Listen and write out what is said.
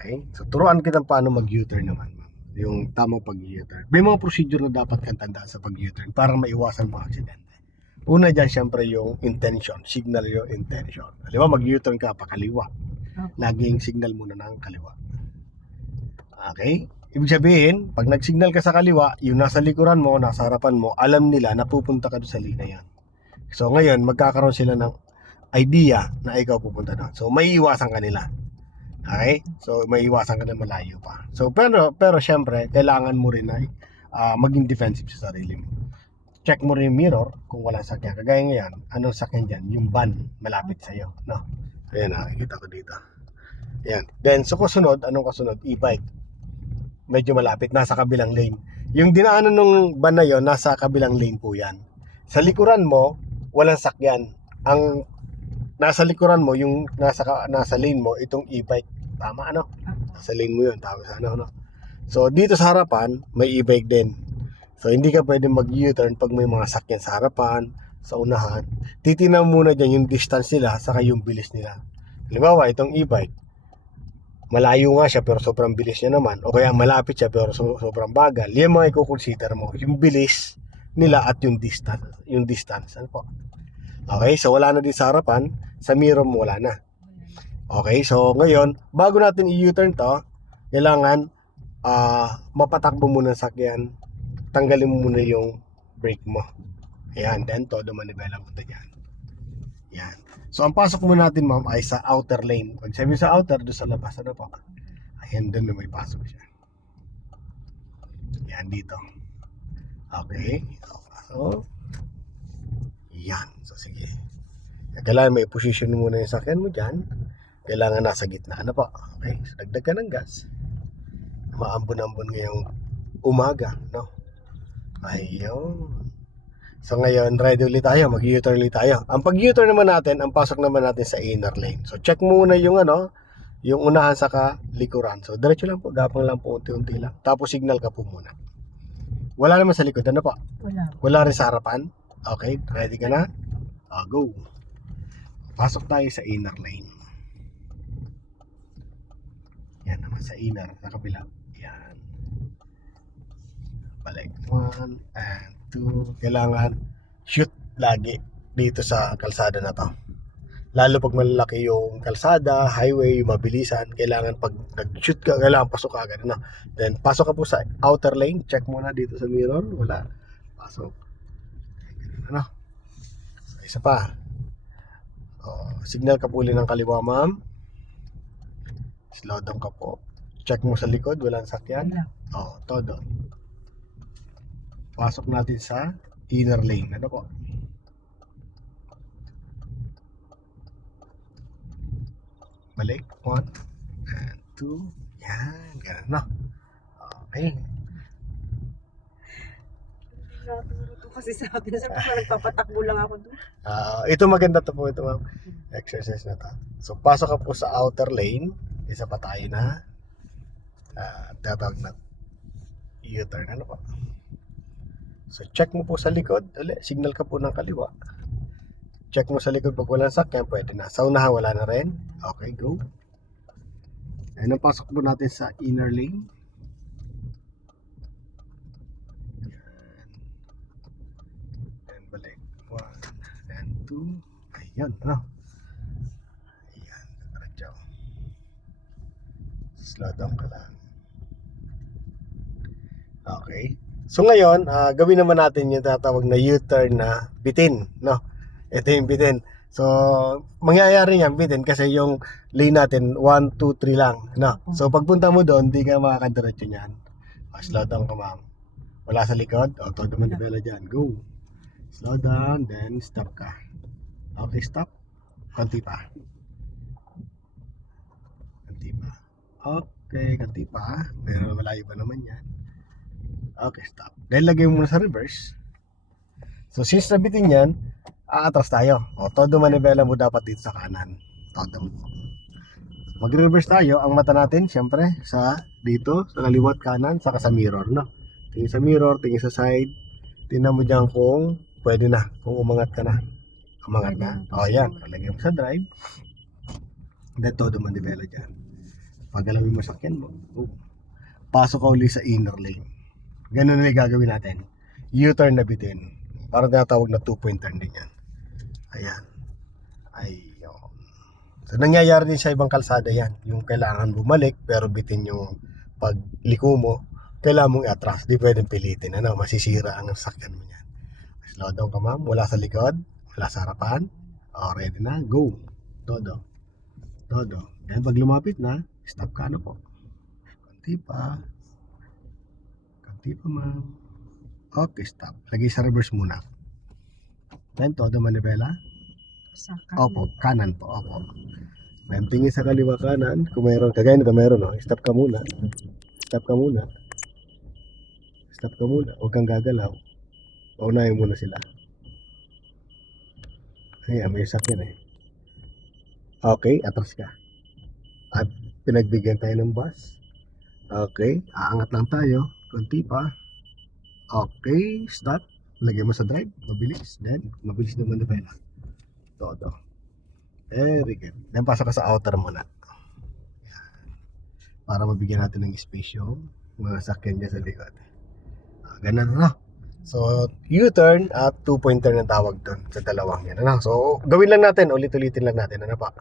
Okay? So, turuan kita paano mag-U-turn naman, ma'am. Yung tamang pag-U-turn. May mga procedure na dapat kang tandaan sa pag-U-turn para maiwasan mga aksidente. Una dyan, syempre, yung intention. Signal yung intention. Halimbawa, mag-U-turn ka, pakaliwa. Laging signal muna ng kaliwa. Okay? Ibig sabihin, pag nag-signal ka sa kaliwa, yung nasa likuran mo, nasa harapan mo, alam nila na pupunta ka doon sa lina yan. So, ngayon, magkakaroon sila ng idea na ikaw pupunta doon. So, may iwasan ka nila. Okay? So, may iwasan ka na malayo pa. So, pero syempre, kailangan mo rin na maging defensive sa sarili mo. Check mo rin yung mirror kung walang sakyan. Kagaya ngayon, anong sakyan dyan? Yung van malapit sa'yo. No? Ayan, nakikita ko dito. Ayan. Then, so kasunod, anong kasunod? E-bike. Medyo malapit, nasa kabilang lane. Yung dinaanan ng van na yon, nasa kabilang lane po yan. Sa likuran mo, walang sakyan. Ang nasa likuran mo, yung nasa lane mo, itong e-bike. Tama, ano? Nasa lane mo yun. Tama sa ano, no? So, dito sa harapan, may e-bike din. So, hindi ka pwede mag-U-turn pag may mga sakyan sa harapan, sa unahan. Titingnan muna dyan yung distance nila, saka yung bilis nila. Halimbawa, itong e-bike, malayo nga siya pero sobrang bilis niya naman. O kaya malapit siya pero sobrang bagal. Yan mga i-consider mo. Yung bilis nila at yung distance. Yung distance. Ano po? Okay, so wala na din sa harapan. Sa mirror mo wala na. Okay, so ngayon, bago natin i-U-turn to, kailangan mapatakbo muna sa sakyan. Tanggalin mo muna yung brake mo. Ayan, then todo manibela mo dyan. Yan. So, ang pasok mo natin, ma'am, ay sa outer lane. Pag sabi sa outer, doon sa labas, ano po? Ayan, doon na may pasok siya. Yan, dito. Okay. So, yan. So, sige. Kailangan may position muna yung sakyan mo dyan. Kailangan nasa gitna. Ano po? Okay. So, dagdag ka ng gas. Maambon-ambon ngayong umaga, no? Ayun. So ngayon, ready ulit tayo, mag-U-turn ulit tayo. Ang pag-U-turn naman natin, ang pasok naman natin sa inner lane. So check muna yung yung unahan sa likuran. So diretso lang po, gapang lang po, unti-unti lang. Tapos signal ka po muna. Wala naman sa likod, ano po? Wala rin sa harapan. Okay, ready ka na? Go. Pasok tayo sa inner lane. Yan naman sa inner, sa kabila. Yan. Balik. 1 and 2. Kailangan shoot lagi dito sa kalsada na to. Lalo pag malalaki yung kalsada, highway, mabilisan, kailangan pag nag-shoot ka, kailangan pasok ka agad. Then pasok ka po sa outer lane. Check muna dito sa mirror. Wala. Pasok. Ano? So, isa pa. Signal ka po ulit ng kaliwa, ma'am. Slow down ka po. Check mo sa likod. Walang sakyan. Todo. Pasok natin sa inner lane. Ano po? Balik. 1 and 2. Yan. Ganun na. Okay. Kasi sa akin, sir, nagpapatakbo lang ako doon. Ito maganda to po ito, ma'am. Exercise na to. So, pasok ka po sa outer lane. Isa pa tayo na tatawag na U-turn. Ano po? So, check mo po sa likod. Signal ka po ng kaliwa. Check mo sa likod pag walang sakyan, pwede na. Sa unahan, wala na rin. Okay, go. Ayun ang pasok po natin sa inner lane. And balik. 1 and 2. Ayun, ano? Ayan, diretso. Slow down ka lang. Okay. So ngayon, gawin naman natin yung tatawag na U-turn na bitin, no? Ito yung bitin. So, mangyayari yan bitin kasi yung lane natin 1, 2, 3 lang, no? So, pagpunta mo doon, di ka makakadiretso niyan. Slow down ka, ma'am. Wala sa likod, todo manibela dyan. Go. Slow down, then stop ka. Okay, stop. Konti pa. Konti pa. Okay, konti pa. Pero malayo pa naman yan. Okay, stop. Dahil lagay mo muna sa reverse. So, since nabitin yan, aatras tayo. Todo manibela mo dapat dito sa kanan. Todo mo. Mag-reverse tayo. Ang mata natin, syempre, sa dito, sa kaliwat kanan, saka sa mirror, no? Tingin sa mirror, tingin sa side. Tingnan mo dyan kung pwede na. Kung umangat ka na. Umangat na. Yan. Lagay mo sa drive. Then, todo manibela dyan. Pagalawin mo sakyan mo. Boom. Pasok ka uli sa inner lane. Ganun na yung gagawin natin. U-turn na bitin. Parang tinatawag na 2-point turn din yan. Ayan. Ayun. So, nangyayari din sa ibang kalsada yan. Yung kailangan bumalik, pero bitin yung pagliko mo. Kailangan mong i-atras. Di pwedeng pilitin. Ano, masisira ang sakyan mo yan. Slow down ka ma'am. Wala sa likod. Wala sa harapan. O, ready na. Go. Todo. Todo. Then pag lumapit na, stop ka na po. Kunti pa. Kunti pa ma'am. Okay, stop. Lagay sa reverse muna. Then todo manibela. Sa kanan. Opo, kanan po. Opo. Then tingin sa kaliwa kanan. Kung mayroon, kagaya nito mayroon, no? Stop ka muna. Stop ka muna. Stop ka muna. Huwag kang gagalaw. Paunahin muna sila. Ayan, may sakyan eh. Okay, atras ka. At pinagbigyan tayo ng bus. Okay, aangat lang tayo. Kunti pa. Okay, stop. Lagay mo sa drive. Mabilis. Then, mabilis na manibela. Todo. Very good. Then, pasok ka sa outer muna. Yan. Para mabigyan natin ng space yung mga sakyan niya sa likod. Ganun na. So, U-turn at 2-point turn ang tawag doon sa dalawang yan. Ano? So, gawin lang natin. Ulit-ulitin lang natin. Ano pa?